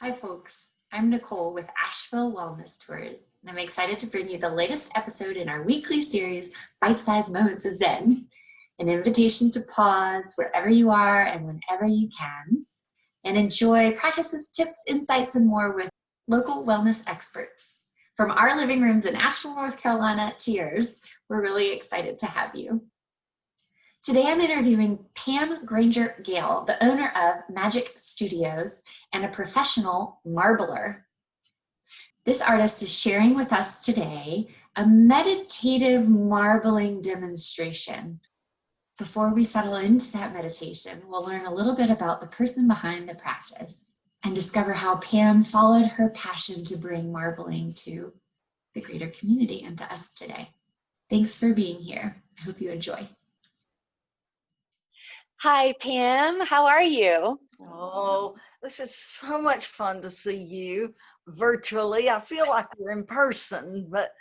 Hi folks, I'm Nicole with Asheville Wellness Tours, and I'm excited to bring you the latest episode in our weekly series, Bite-Sized Moments of Zen, an invitation to pause wherever you are and whenever you can, and enjoy practices, tips, insights, and more with local wellness experts. From our living rooms in Asheville, North Carolina to yours, we're really excited to have you. Today I'm interviewing Pam Granger Gale, the owner of Majik Studios and a professional marbler. This artist is sharing with us today a meditative marbling demonstration. Before we settle into that meditation, we'll learn a little bit about the person behind the practice and discover how Pam followed her passion to bring marbling to the greater community and to us today. Thanks for being here. I hope you enjoy. Hi, Pam. How are you? Oh, this is so much fun to see you virtually. I feel like we're in person, but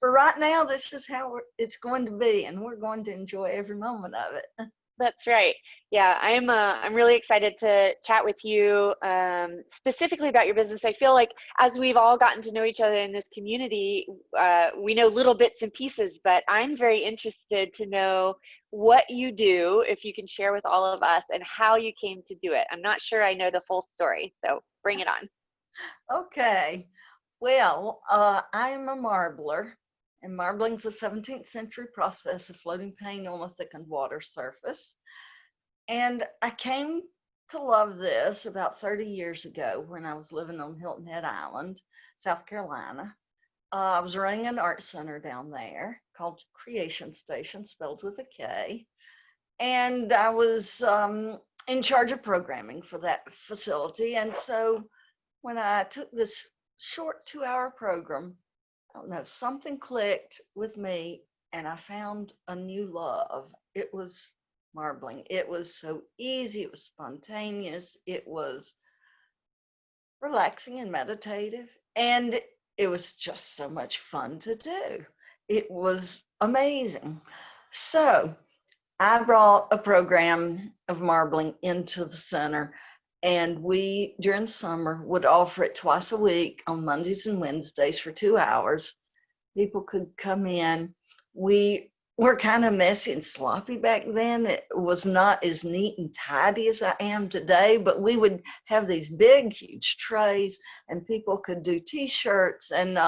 for right now, this is how it's going to be, and we're going to enjoy every moment of it. That's right. Yeah, I'm really excited to chat with you specifically about your business. I feel like as we've all gotten to know each other in this community, we know little bits and pieces, but I'm very interested to know what you do, if you can share with all of us, and how you came to do it. I'm not sure I know the full story, so bring it on. Okay. Well, I am a marbler, and marbling is a 17th century process of floating paint on a thickened water surface. And I came to love this about 30 years ago when I was living on Hilton Head Island, South Carolina. I was running an art center down there called Creation Station, spelled with a K. And I was in charge of programming for that facility. And so when I took this short 2-hour program, I don't know, something clicked with me and I found a new love. It was marbling. It was so easy. It was spontaneous. It was relaxing and meditative. And it was just so much fun to do. It was amazing. So I brought a program of marbling into the center, and we, during summer, would offer it twice a week on Mondays and Wednesdays for 2 hours. People could come in. We were kind of messy and sloppy back then. It was not as neat and tidy as I am today, but we would have these big, huge trays, and people could do t-shirts, and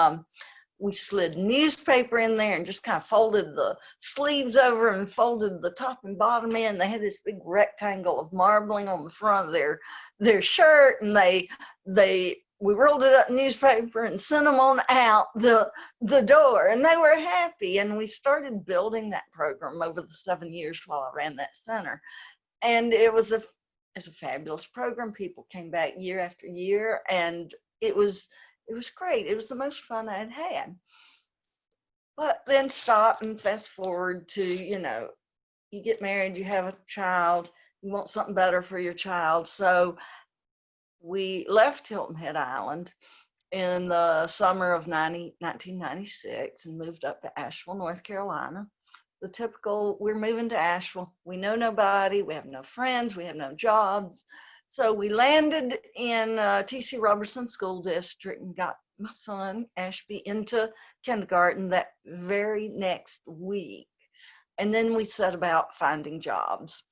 we slid newspaper in there and just kind of folded the sleeves over and folded the top and bottom in. They had this big rectangle of marbling on the front of their shirt, and we rolled it up in newspaper and sent them on out the door, and they were happy. And we started building that program over the 7 years while I ran that center, and it was a fabulous program. People came back year after year, and it was great. It was the most fun I'd had. But then stop and fast forward to, you get married, you have a child, you want something better for your child. So we left Hilton Head Island in the summer of 1996 and moved up to Asheville, North Carolina. The typical, we're moving to Asheville. We know nobody, we have no friends, we have no jobs. So we landed in T.C. Robertson School District and got my son, Ashby, into kindergarten that very next week. And then we set about finding jobs.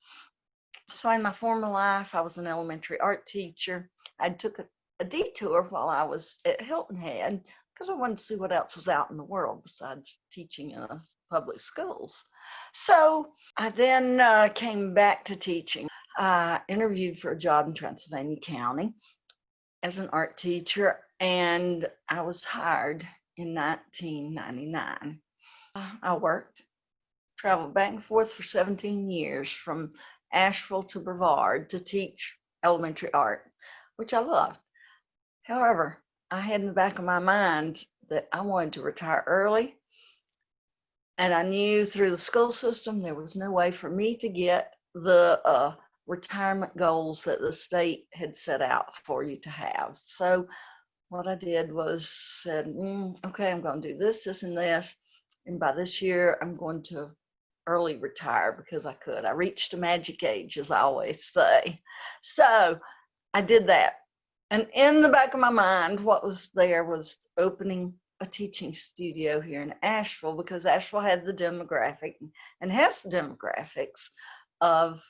So in my former life, I was an elementary art teacher. I took a detour while I was at Hilton Head because I wanted to see what else was out in the world besides teaching in public schools. So I then came back to teaching. I interviewed for a job in Transylvania County as an art teacher, and I was hired in 1999. I worked, traveled back and forth for 17 years from Asheville to Brevard to teach elementary art, which I loved. However, I had in the back of my mind that I wanted to retire early, and I knew through the school system there was no way for me to get the retirement goals that the state had set out for you to have. So what I did was said, okay, I'm going to do this, this, and this. And by this year, I'm going to early retire because I could. I reached a magic age, as I always say. So I did that. And in the back of my mind, what was there was opening a teaching studio here in Asheville, because Asheville had the demographic and has the demographics of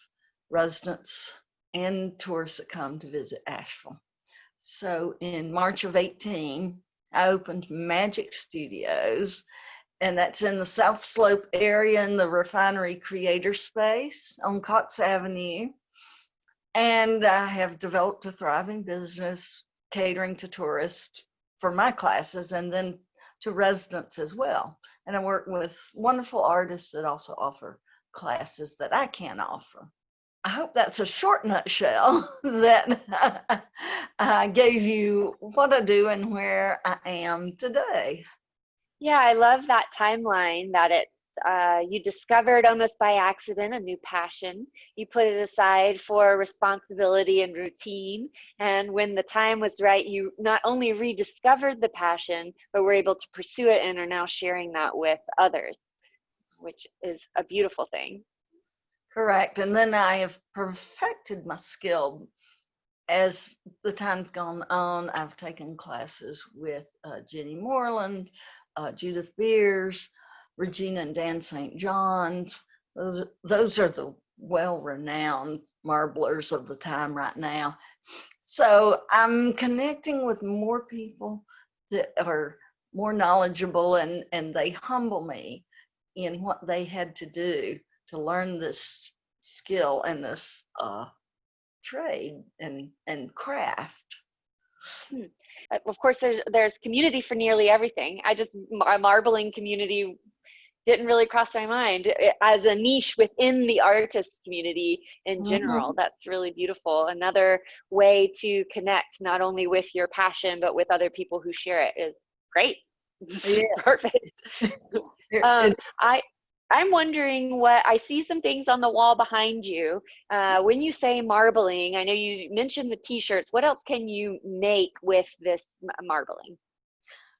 residents and tourists that come to visit Asheville. So in March of 18, I opened Majik Studios, and that's in the South Slope area in the Refinery Creator Space on �𝐜𝐡 Avenue. And I have developed a thriving business catering to tourists for my classes and then to residents as well. And I work with wonderful artists that also offer classes that I can't offer. I hope that's a short nutshell that I gave you what I do and where I am today. Yeah, I love that timeline that it's you discovered almost by accident a new passion. You put it aside for responsibility and routine. And when the time was right, you not only rediscovered the passion, but were able to pursue it and are now sharing that with others, which is a beautiful thing. Correct. And then I have perfected my skill. As the time's gone on, I've taken classes with Jenny Moreland, Judith Beers, Regina and Dan St. John's. Those are the well-renowned marblers of the time right now. So I'm connecting with more people that are more knowledgeable, and they humble me in what they had to do to learn this skill and this trade and craft. Of course, there's community for nearly everything. A marbling community didn't really cross my mind as a niche within the artist community in general. That's really beautiful. Another way to connect not only with your passion, but with other people who share it is great. Yeah. Perfect. I'm wondering what, I see some things on the wall behind you. When you say marbling, I know you mentioned the t-shirts. What else can you make with this marbling?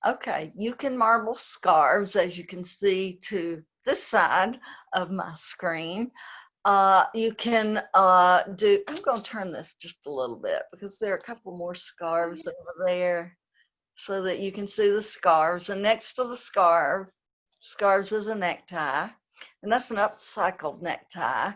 Okay, you can marble scarves, as you can see to this side of my screen. You can I'm going to turn this just a little bit because there are a couple more scarves over there so that you can see the scarves. And next to the scarves is a necktie, and that's an upcycled necktie.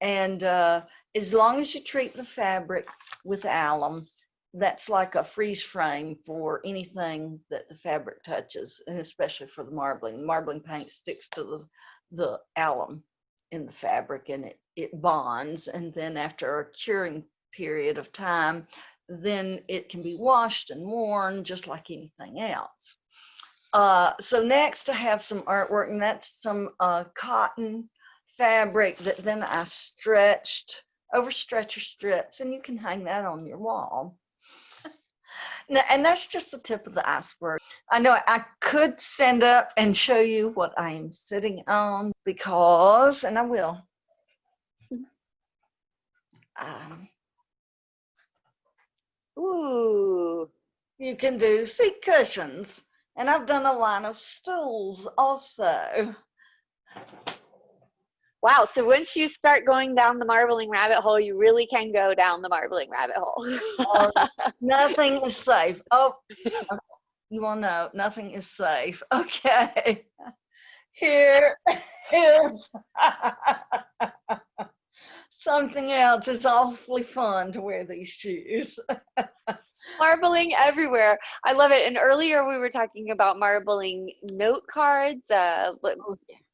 And as long as you treat the fabric with alum, that's like a freeze frame for anything that the fabric touches, and especially for the marbling. The marbling paint sticks to the alum in the fabric, and it bonds. And then after a curing period of time, then it can be washed and worn just like anything else. So next I have some artwork, and that's some cotton fabric that then I stretched over stretcher strips, and you can hang that on your wall. And that's just the tip of the iceberg. I know I could stand up and show you what I am sitting on because, and I will. Ooh. You can do seat cushions, and I've done a line of stools also. Wow, so once you start going down the marbling rabbit hole, you really can go down the marbling rabbit hole. Nothing is safe. Oh, you want to know, nothing is safe. Okay. Here is something else. It's awfully fun to wear these shoes. Marbling everywhere. I love it. And earlier we were talking about marbling note cards,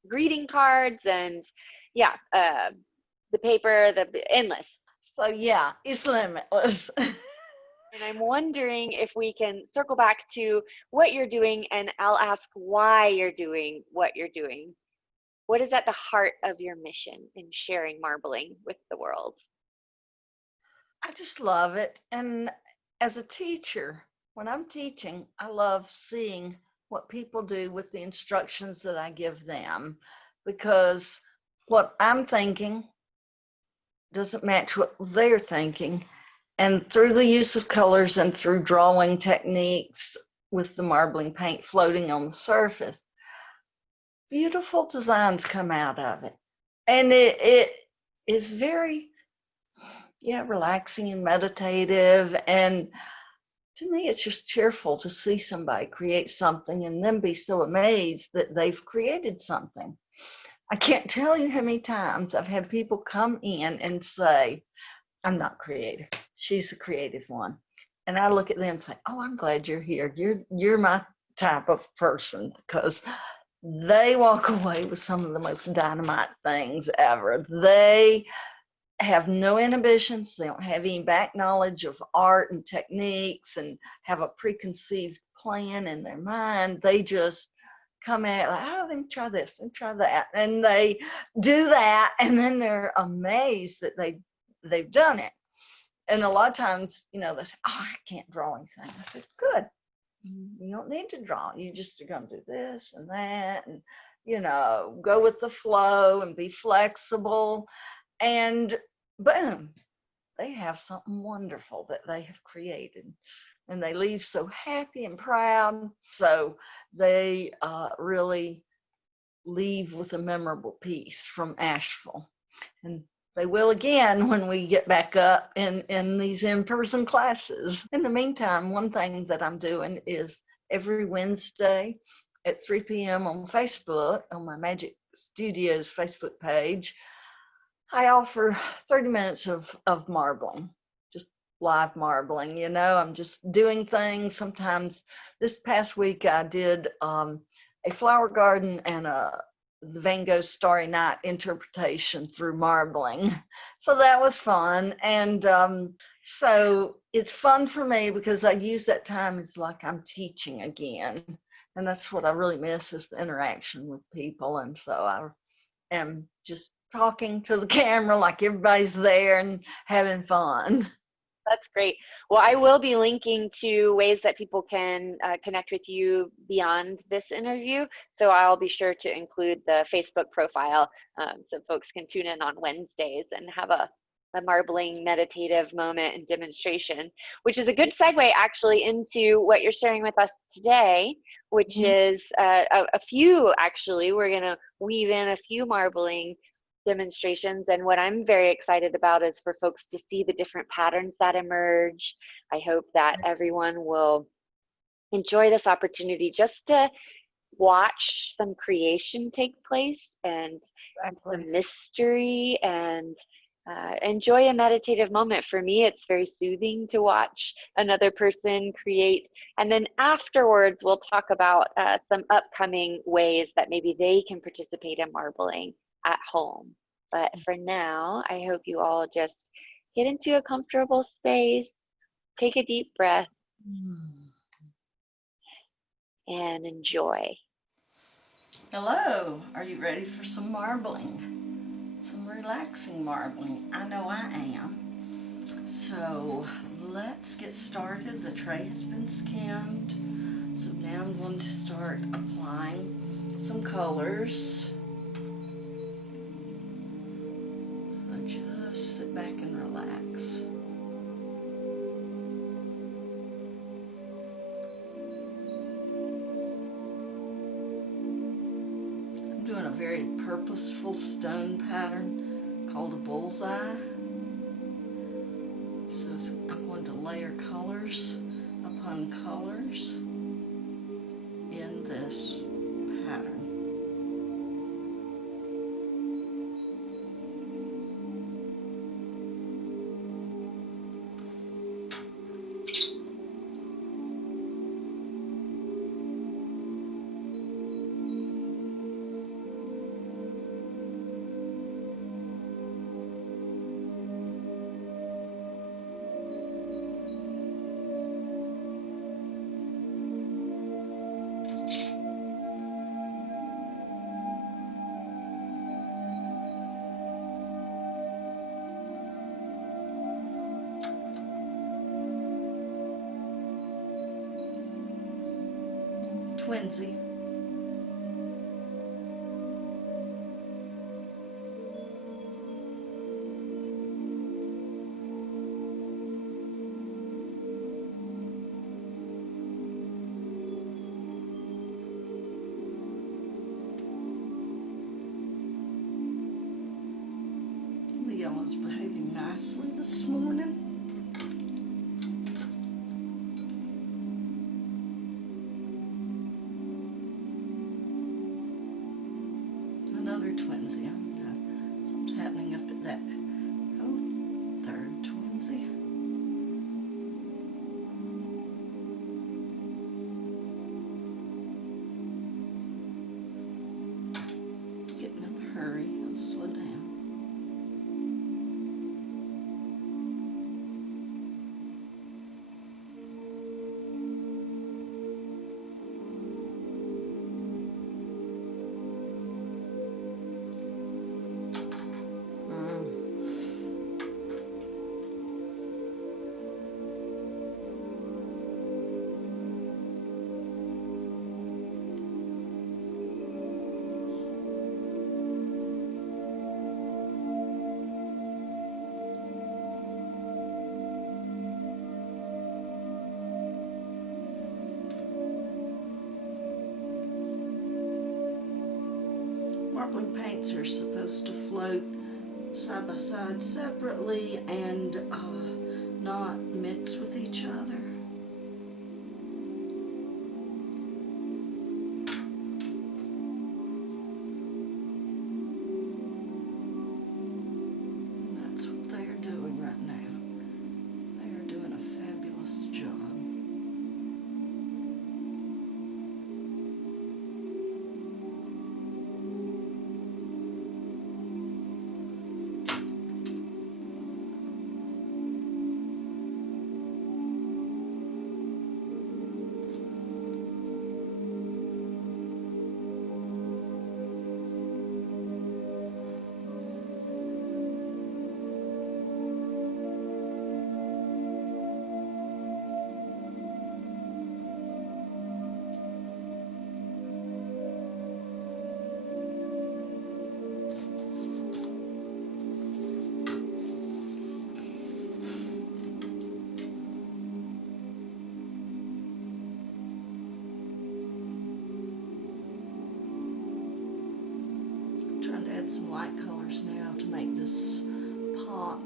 greeting cards, and yeah, the paper, the endless. So yeah, it's limitless. And I'm wondering if we can circle back to what you're doing, and I'll ask why you're doing what you're doing. What is at the heart of your mission in sharing marbling with the world? I just love it. And as a teacher, when I'm teaching, I love seeing what people do with the instructions that I give them, because what I'm thinking doesn't match what they're thinking. And through the use of colors and through drawing techniques with the marbling paint floating on the surface, beautiful designs come out of it. And it is very, relaxing and meditative. And to me, it's just cheerful to see somebody create something and then be so amazed that they've created something. I can't tell you how many times I've had people come in and say, I'm not creative. She's the creative one. And I look at them and say, oh, I'm glad you're here. You're my type of person, because they walk away with some of the most dynamite things ever. They have no inhibitions. They don't have any back knowledge of art and techniques and have a preconceived plan in their mind. They just come at like, oh, let me try this and try that. And they do that. And then they're amazed that they've done it. And a lot of times, they say, oh, I can't draw anything. I said, good. You don't need to draw. You just are going to do this and that and, go with the flow and be flexible. And boom, they have something wonderful that they have created. And they leave so happy and proud. So they really leave with a memorable piece from Asheville. And they will again when we get back up in these in-person classes. In the meantime, one thing that I'm doing is every Wednesday at 3 p.m. on Facebook, on my Majik Studios Facebook page, I offer 30 minutes of marbling, just live marbling. I'm just doing things. Sometimes this past week I did a flower garden and the Van Gogh Starry Night interpretation through marbling. So that was fun. And so it's fun for me because I use that time as like I'm teaching again. And that's what I really miss, is the interaction with people. And so I am just talking to the camera like everybody's there and having fun. That's great. Well, I will be linking to ways that people can connect with you beyond this interview. So I'll be sure to include the Facebook profile so folks can tune in on Wednesdays and have a marbling meditative moment and demonstration, which is a good segue actually into what you're sharing with us today, which is a few, actually, we're going to weave in a few marbling demonstrations. And what I'm very excited about is for folks to see the different patterns that emerge. I hope that everyone will enjoy this opportunity just to watch some creation take place and some mystery and enjoy a meditative moment. For me, it's very soothing to watch another person create. And then afterwards, we'll talk about some upcoming ways that maybe they can participate in marbling at home. But for now, I hope you all just get into a comfortable space, take a deep breath, and enjoy. Hello, are you ready for some marbling? Some relaxing marbling? I know I am. So let's get started. The tray has been skimmed. So now I'm going to start applying some colors. Just sit back and relax. I'm doing a very purposeful stone pattern called a bullseye. So I'm going to layer colors upon colors in this pattern. Twinsy. Leo is behaving nicely this morning. marbling paints are supposed to float side by side separately and not mix with each other. And that's what they are doing right now. They are doing a fabulous job. Trying to add some light colors now to make this pop.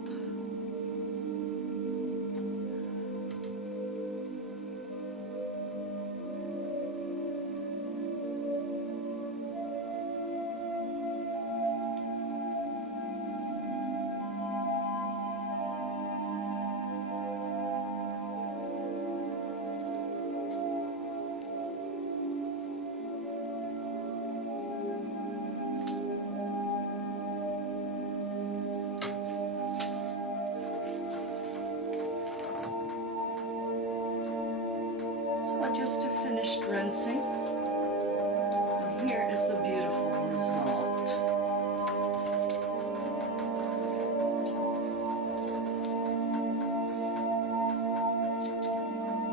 So I just finished rinsing, and here is the beautiful result.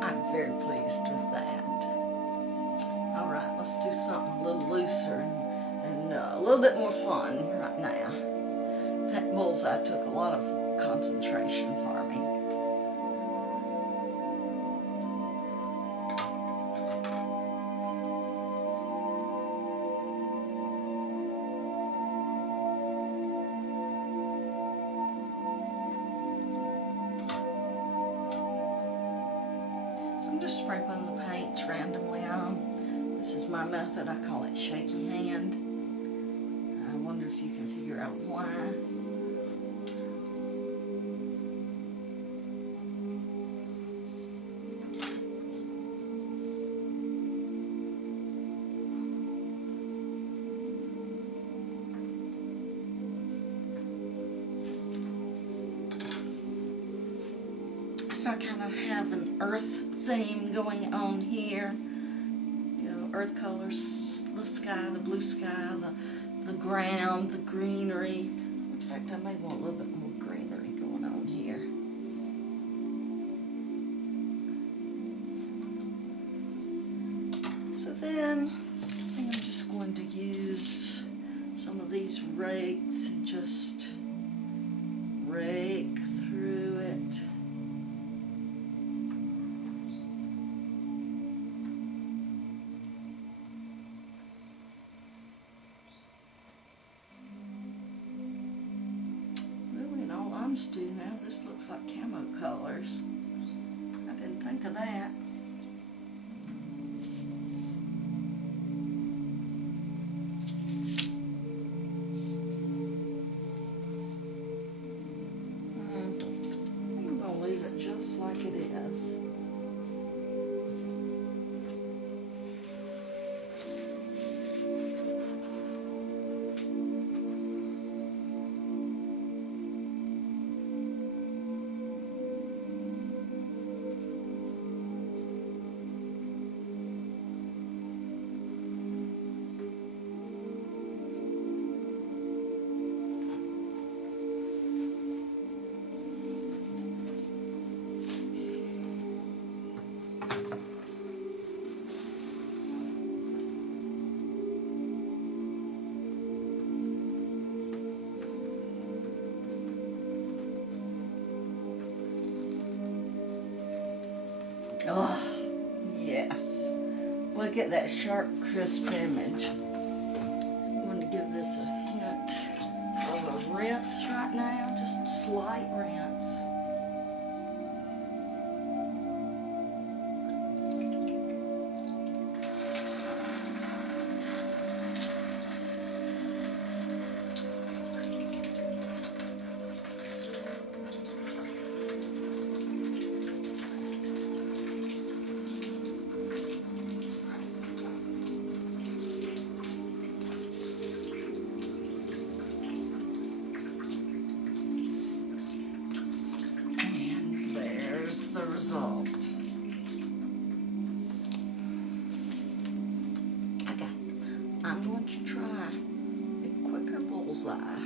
I'm very pleased with that. All right, let's do something a little looser and a little bit more fun right now. That bullseye took a lot of concentration for me. So I'm just sprinkling the paints randomly on. This is my method. I call it shaky hand. I wonder if you can figure out why. So I kind of have an earth theme going on here. You know, earth colors, the sky, the blue sky, the ground, the greenery. In fact, I may want a little bit more greenery going on here. So then I think I'm just going to use some of these rakes and just rake through it. Do now. This looks like camo colors. I didn't think of that. I'm going to leave it just like it is. Oh, yes. Look at that sharp, crisp image. I'm going to give this a light rinse. The result. Okay, I'm going to try a quicker bullseye.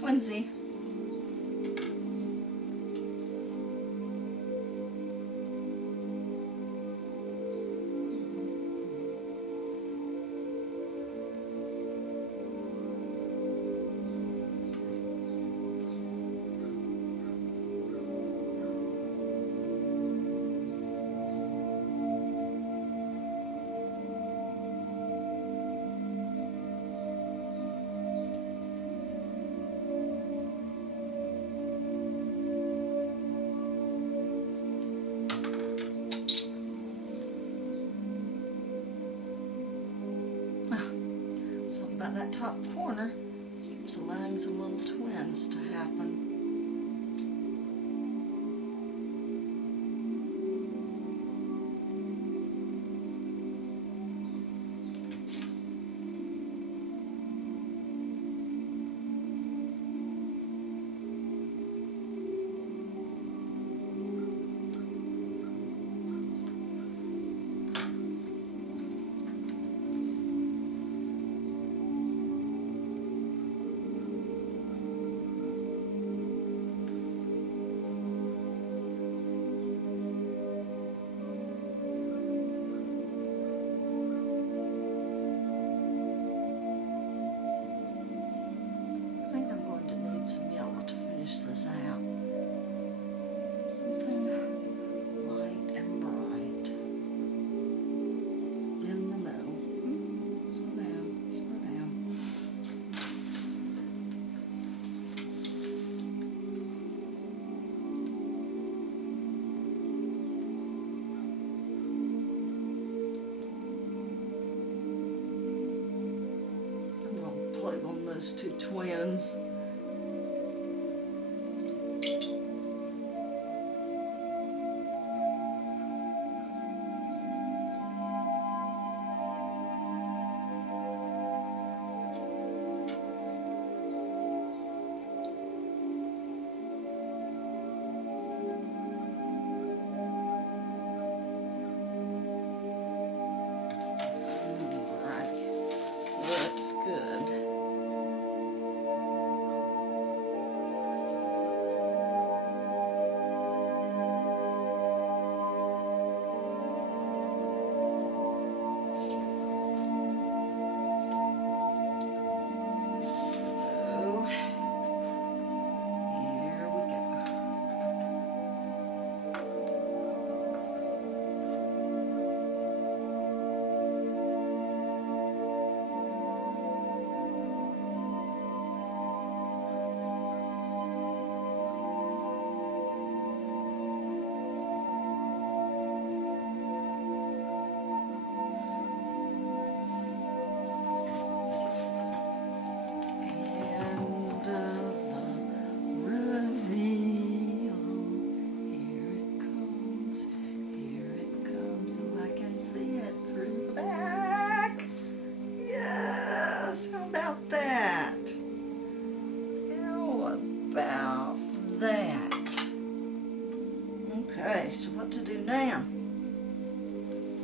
Twinsy. About that top corner, keeps allowing some little twins to happen. Those two twins. Okay, so what to do now?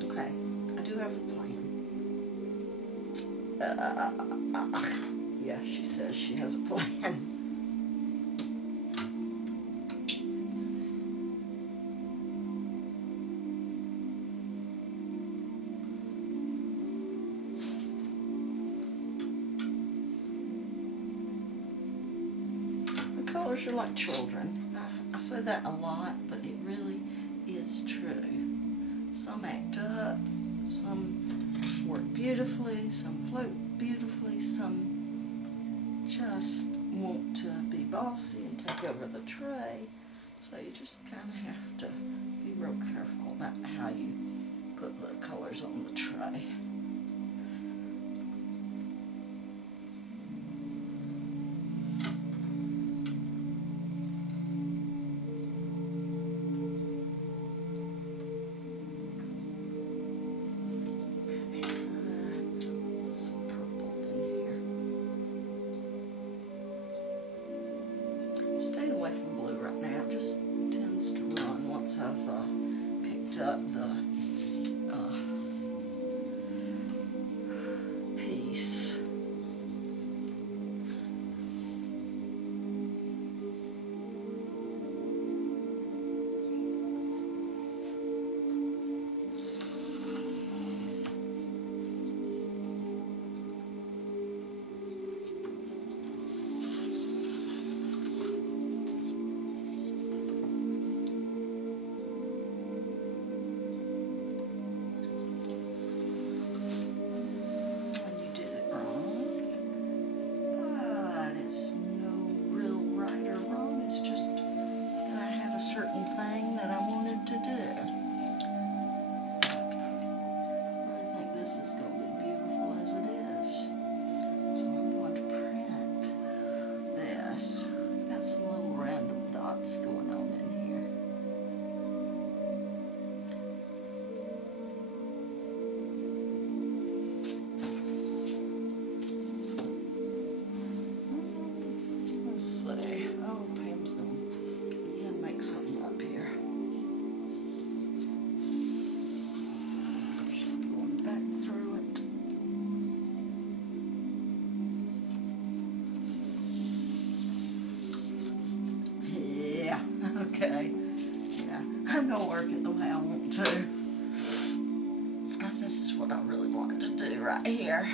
Okay, I do have a plan. Yeah, she says she has a plan. course, you're like children. I say that a lot, but it really is true. Some act up, some work beautifully, some float beautifully, some just want to be bossy and take over the tray. So you just kind of have to be real careful about how you put the colors on the tray. Staying away from blue right now. It just tends to run once I've picked up the piece. Okay, yeah, I'm gonna work it the way I want to. This is what I really wanted to do right here.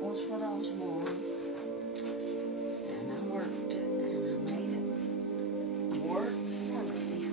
Was what I was wanting, and I worked it, and I made it work for me.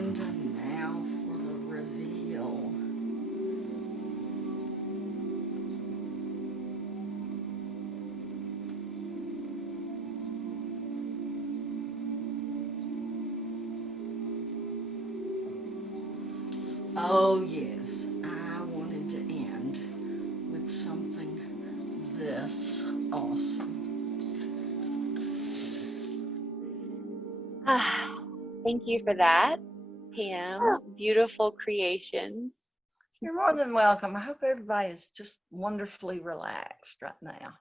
Now for the reveal. Oh yes, I wanted to end with something this awesome. Thank you for that, Pam. Beautiful creation. You're more than welcome. I hope everybody is just wonderfully relaxed right now.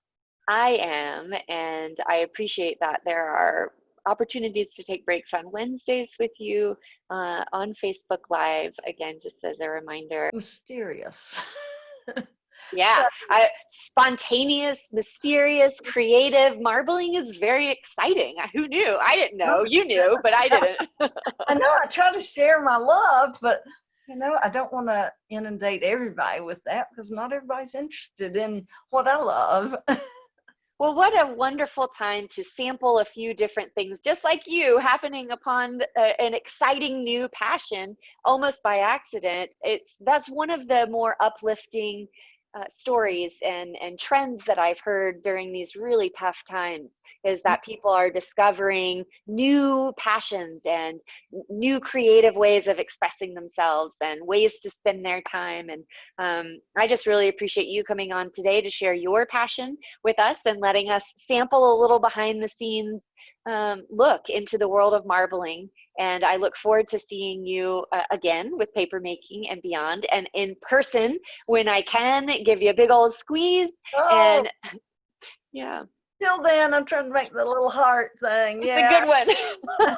I am, and I appreciate that there are opportunities to take breaks on Wednesdays with you on Facebook Live, again, just as a reminder. Mysterious. Yeah, So, spontaneous, mysterious, creative. Marbling is very exciting. Who knew? I didn't know. You knew, but I didn't. I know I try to share my love, but you know, I don't want to inundate everybody with that because not everybody's interested in what I love. Well, what a wonderful time to sample a few different things, just like you, happening upon an exciting new passion almost by accident. That's one of the more uplifting stories and trends that I've heard during these really tough times is that people are discovering new passions and new creative ways of expressing themselves and ways to spend their time. And I just really appreciate you coming on today to share your passion with us and letting us sample a little behind the scenes look into the world of marbling. And I look forward to seeing you again with paper making and beyond, and in person when I can give you a big old squeeze. Oh, And yeah, till then, I'm trying to make the little heart thing. it's Yeah. a good one.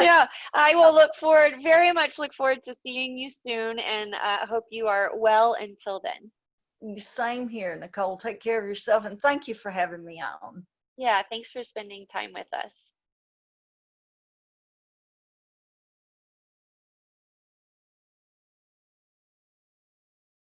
Yeah, I will very much look forward to seeing you soon, and hope you are well until then. Same here, Nicole. Take care of yourself, and thank you for having me on. Yeah, thanks for spending time with us.